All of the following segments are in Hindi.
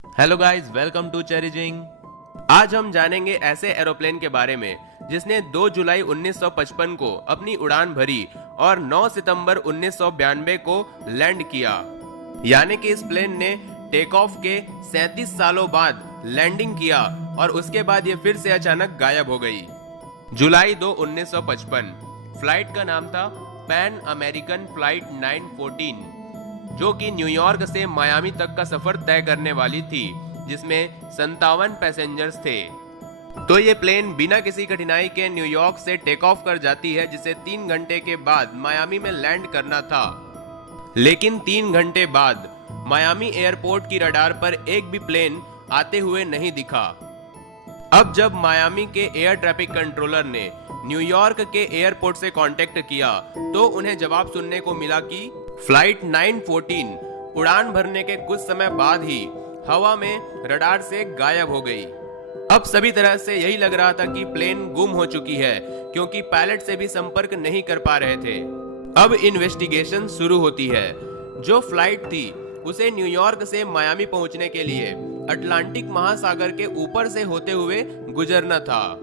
Hello guys, welcome to cherishing. आज हम जानेंगे ऐसे एरोप्लेन के बारे में जिसने 2 जुलाई 1955 को अपनी उड़ान भरी और 9 सितंबर 1992 को लैंड किया। यानी कि इस प्लेन ने टेक ऑफ के 37 सालों बाद लैंडिंग किया और उसके बाद ये फिर से अचानक गायब हो गई। जुलाई 2, 1955 फ्लाइट का नाम था पैन अमेरिकन फ्लाइट 914, जो कि न्यूयॉर्क से मायामी तक का सफर तय करने वाली थी, जिसमें 57 पैसेंजर्स थे। तो ये प्लेन बिना किसी कठिनाई के न्यूयॉर्क से टेक ऑफ कर जाती है, जिसे 3 घंटे के बाद मायामी में लैंड करना था। लेकिन 3 घंटे बाद मायामी एयरपोर्ट की रडार पर एक भी प्लेन आते हुए नहीं दिखा। अब जब मायामी के एयर ट्रैफिक कंट्रोलर ने न्यूयॉर्क के एयरपोर्ट से कांटेक्ट किया तो उन्हें जवाब सुनने को मिला कि फ्लाइट 914 उड़ान भरने के कुछ समय बाद ही हवा में रडार से गायब हो गई। अब सभी तरह से यही लग रहा था कि प्लेन गुम हो चुकी है, क्योंकि पायलट से भी संपर्क नहीं कर पा रहे थे। अब इन्वेस्टिगेशन शुरू होती है। जो फ्लाइट थी उसे न्यूयॉर्क से मायामी पहुंचने के लिए अटलांटिक महासागर के ऊपर से होते हुए गुजरना था।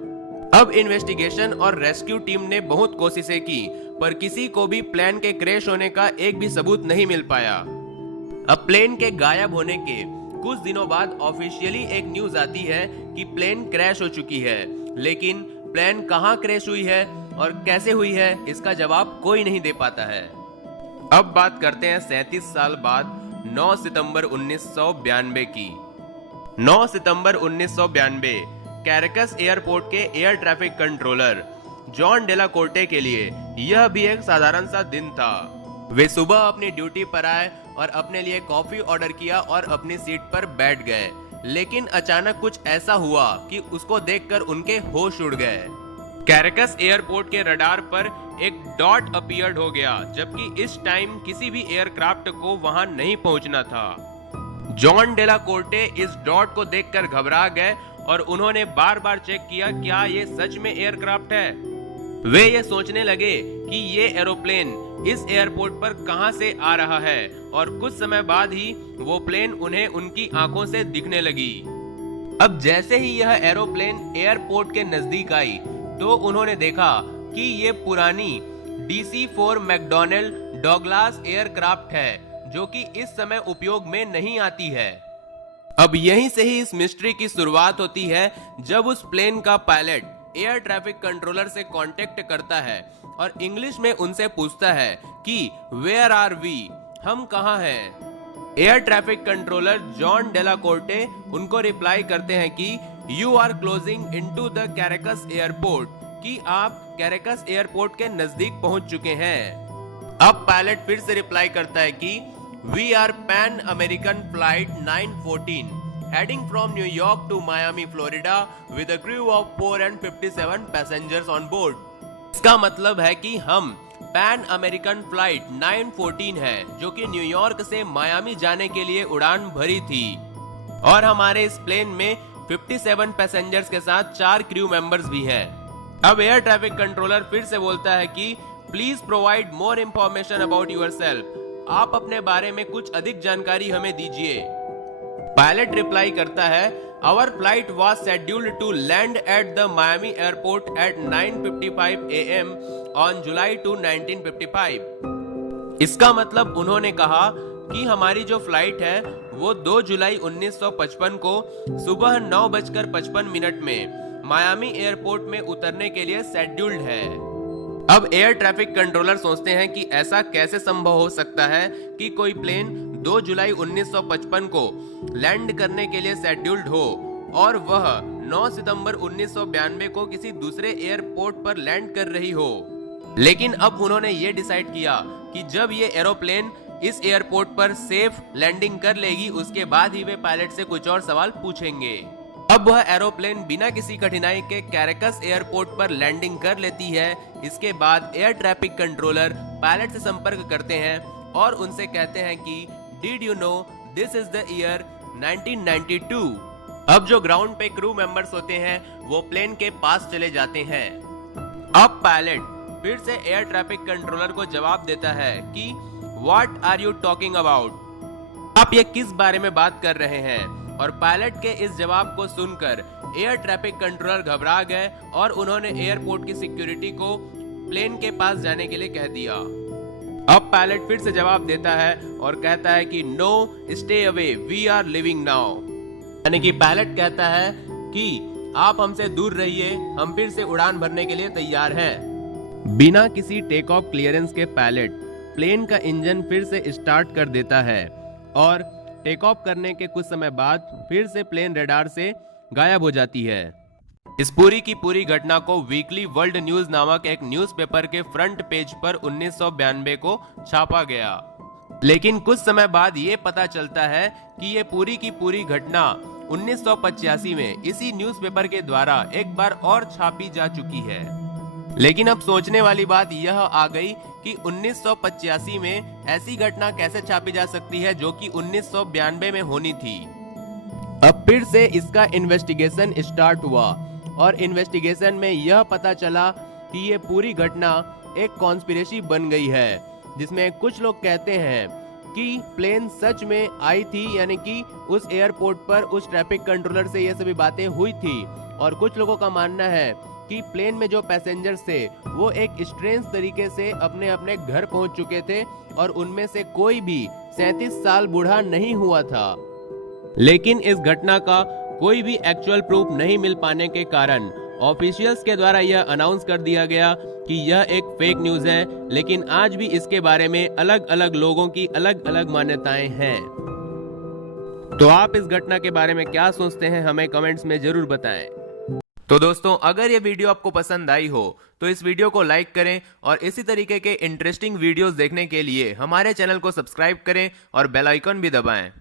अब इन्वेस्टिगेशन और रेस्क्यू टीम ने बहुत कोशिशें की, पर किसी को भी प्लेन के क्रैश होने का एक भी सबूत नहीं मिल पाया। अब प्लेन के गायब होने के कुछ दिनों बाद ऑफिशियली एक न्यूज आती है कि प्लेन क्रैश हो चुकी है, लेकिन प्लेन कहां क्रैश हुई है और कैसे हुई है, इसका जवाब कोई नहीं दे पाता है। अब बात करते हैं 37 साल बाद 9 सितंबर 1992 की। 9 सितंबर 1992 कैरेकस एयरपोर्ट के air traffic controller John Della कोर्टे के लिए यह भी एक साधारण सा दिन था। वे सुबह अपनी ड्यूटी पर आए और अपने लिए कॉफी ऑर्डर किया और अपनी सीट पर बैठ गए। लेकिन अचानक कुछ ऐसा हुआ कि उसको देखकर उनके होश उड़ गए। कैरेकस एयरपोर्ट के रडार पर एक डॉट अपीयर्ड हो गया, जबकि इस टाइम किसी भी एयरक्राफ्ट को वहां नहीं पहुंचना था। जॉन डेला कोर्टे इस डॉट को देखकर घबरा गए और उन्होंने बार बार चेक किया क्या ये सच में एयरक्राफ्ट है। वे ये सोचने लगे कि ये एरोप्लेन इस एयरपोर्ट पर कहां से आ रहा है, और कुछ समय बाद ही वो प्लेन उन्हें उनकी आंखों से दिखने लगी। अब जैसे ही यह एरोप्लेन एयरपोर्ट के नजदीक आई तो उन्होंने देखा कि ये पुरानी DC-4 मैकडॉनल्ड डॉगलास एयरक्राफ्ट है, जो कि इस समय उपयोग में नहीं आती है। अब यहीं से ही इस मिस्ट्री की शुरुआत होती है, जब उस प्लेन का पायलट एयर ट्रैफिक कंट्रोलर से कांटेक्ट करता है और इंग्लिश में उनसे पूछता है कि वेयर आर वी, हम कहां हैं। Air traffic controller John Della Corte उनको रिप्लाई करते हैं कि you are closing into the Caracas airport, कि आप कैरेकस एयरपोर्ट के नजदीक पहुंच चुके हैं। अब पायलट फिर से रिप्लाई करता है कि we are Pan American flight 914 heading from New York to Miami, Florida with a crew of 457 passengers on board। इसका मतलब है कि हम पैन अमेरिकन फ्लाइट 914 है, जो कि न्यूयॉर्क से मायामी जाने के लिए उड़ान भरी थी, और हमारे इस प्लेन में 57 पैसेंजर्स के साथ 4 क्रू मेंबर्स भी हैं। अब एयर ट्रैफिक कंट्रोलर फिर से बोलता है कि please provide more information about yourself, आप अपने बारे में कुछ अधिक जानकारी हमें दीजिए। पायलट रिप्लाई करता है our flight was scheduled to land at the Miami airport at 9:55 AM on July 2, 1955। इसका मतलब उन्होंने कहा कि हमारी जो फ्लाइट है वो 2 जुलाई 1955 को सुबह 9:55 में मायामी एयरपोर्ट में उतरने के लिए शेड्यूल्ड है। अब एयर ट्रैफिक कंट्रोलर सोचते हैं कि ऐसा कैसे संभव हो सकता है कि कोई प्लेन 2 जुलाई 1955 को लैंड करने के लिए शेड्यूल्ड हो और वह 9 सितंबर 1992 को किसी दूसरे एयरपोर्ट पर लैंड कर रही हो। लेकिन अब उन्होंने ये डिसाइड किया कि जब ये एरोप्लेन इस एयरपोर्ट पर सेफ लैंडिंग कर लेगी, उसके बाद ही वे पायलट से कुछ और सवाल पूछेंगे। अब वह एरोप्लेन बिना किसी कठिनाई के कैरेकस एयरपोर्ट पर लैंडिंग कर लेती है। इसके बाद एयर ट्रैफिक कंट्रोलर पायलट से संपर्क करते हैं और उनसे कहते हैं कि did you know this is the year 1992। अब जो ग्राउंड पे क्रू मेंबर्स होते हैं वो प्लेन के पास चले जाते हैं। अब पायलट फिर से एयर ट्रैफिक कंट्रोलर को जवाब देता है कि what are you talking about, आप ये किस बारे में बात कर रहे हैं। और पायलट के इस जवाब को सुनकर एयर ट्रैफिक कंट्रोलर घबरा गए और उन्होंने एयरपोर्ट की सिक्योरिटी को प्लेन के पास जाने के लिए कह दिया। अब पायलट फिर से जवाब देता है और कहता है कि no, stay away, we are living now. यानी कि पायलट कहता है कि आप हमसे दूर रहिए, हम फिर से उड़ान भरने के लिए तैयार हैं। बिना किसी टेक ऑफ क्लियरेंस के पायलट प्लेन का इंजन फिर से स्टार्ट कर देता है और टेक ऑफ करने के कुछ समय बाद फिर से प्लेन रडार से गायब हो जाती है। इस पूरी की पूरी घटना को वीकली वर्ल्ड न्यूज नामक एक न्यूज़पेपर के फ्रंट पेज पर 1992 को छापा गया। लेकिन कुछ समय बाद ये पता चलता है कि ये पूरी की पूरी घटना 1985 में इसी न्यूज़पेपर के द्वारा एक बार और छापी जा चुकी है। लेकिन अब सोचने वाली बात यह आ गई कि 1985 में ऐसी घटना कैसे छापी जा सकती है जो कि 1992 में होनी थी। अब फिर से इसका इन्वेस्टिगेशन स्टार्ट हुआ और इन्वेस्टिगेशन में यह पता चला कि ये पूरी घटना एक कॉन्स्पिरेसी बन गई है, जिसमें कुछ लोग कहते हैं कि प्लेन सच में आई थी, यानी कि उस एयरपोर्ट पर उस ट्रैफिक कंट्रोलर से ये सभी बातें हुई थी। और कुछ लोगों का मानना है कि प्लेन में जो पैसेंजर्स थे वो एक स्ट्रेंज तरीके से अपने अपने घर पहुंच चुके थे और उनमें से कोई भी 37 साल बूढ़ा नहीं हुआ था। लेकिन इस घटना का कोई भी एक्चुअल प्रूफ नहीं मिल पाने के कारण ऑफिशियल्स के द्वारा यह अनाउंस कर दिया गया कि यह एक फेक न्यूज है। लेकिन आज भी इसके बारे में अलग अलग लोगों की अलग अलग मान्यताएं हैं। तो आप इस घटना के बारे में क्या सोचते हैं, हमें कमेंट्स में जरूर बताएं। तो दोस्तों, अगर ये वीडियो आपको पसंद आई हो तो इस वीडियो को लाइक करें और इसी तरीके के इंटरेस्टिंग वीडियोस देखने के लिए हमारे चैनल को सब्सक्राइब करें और बेल आइकन भी दबाएं।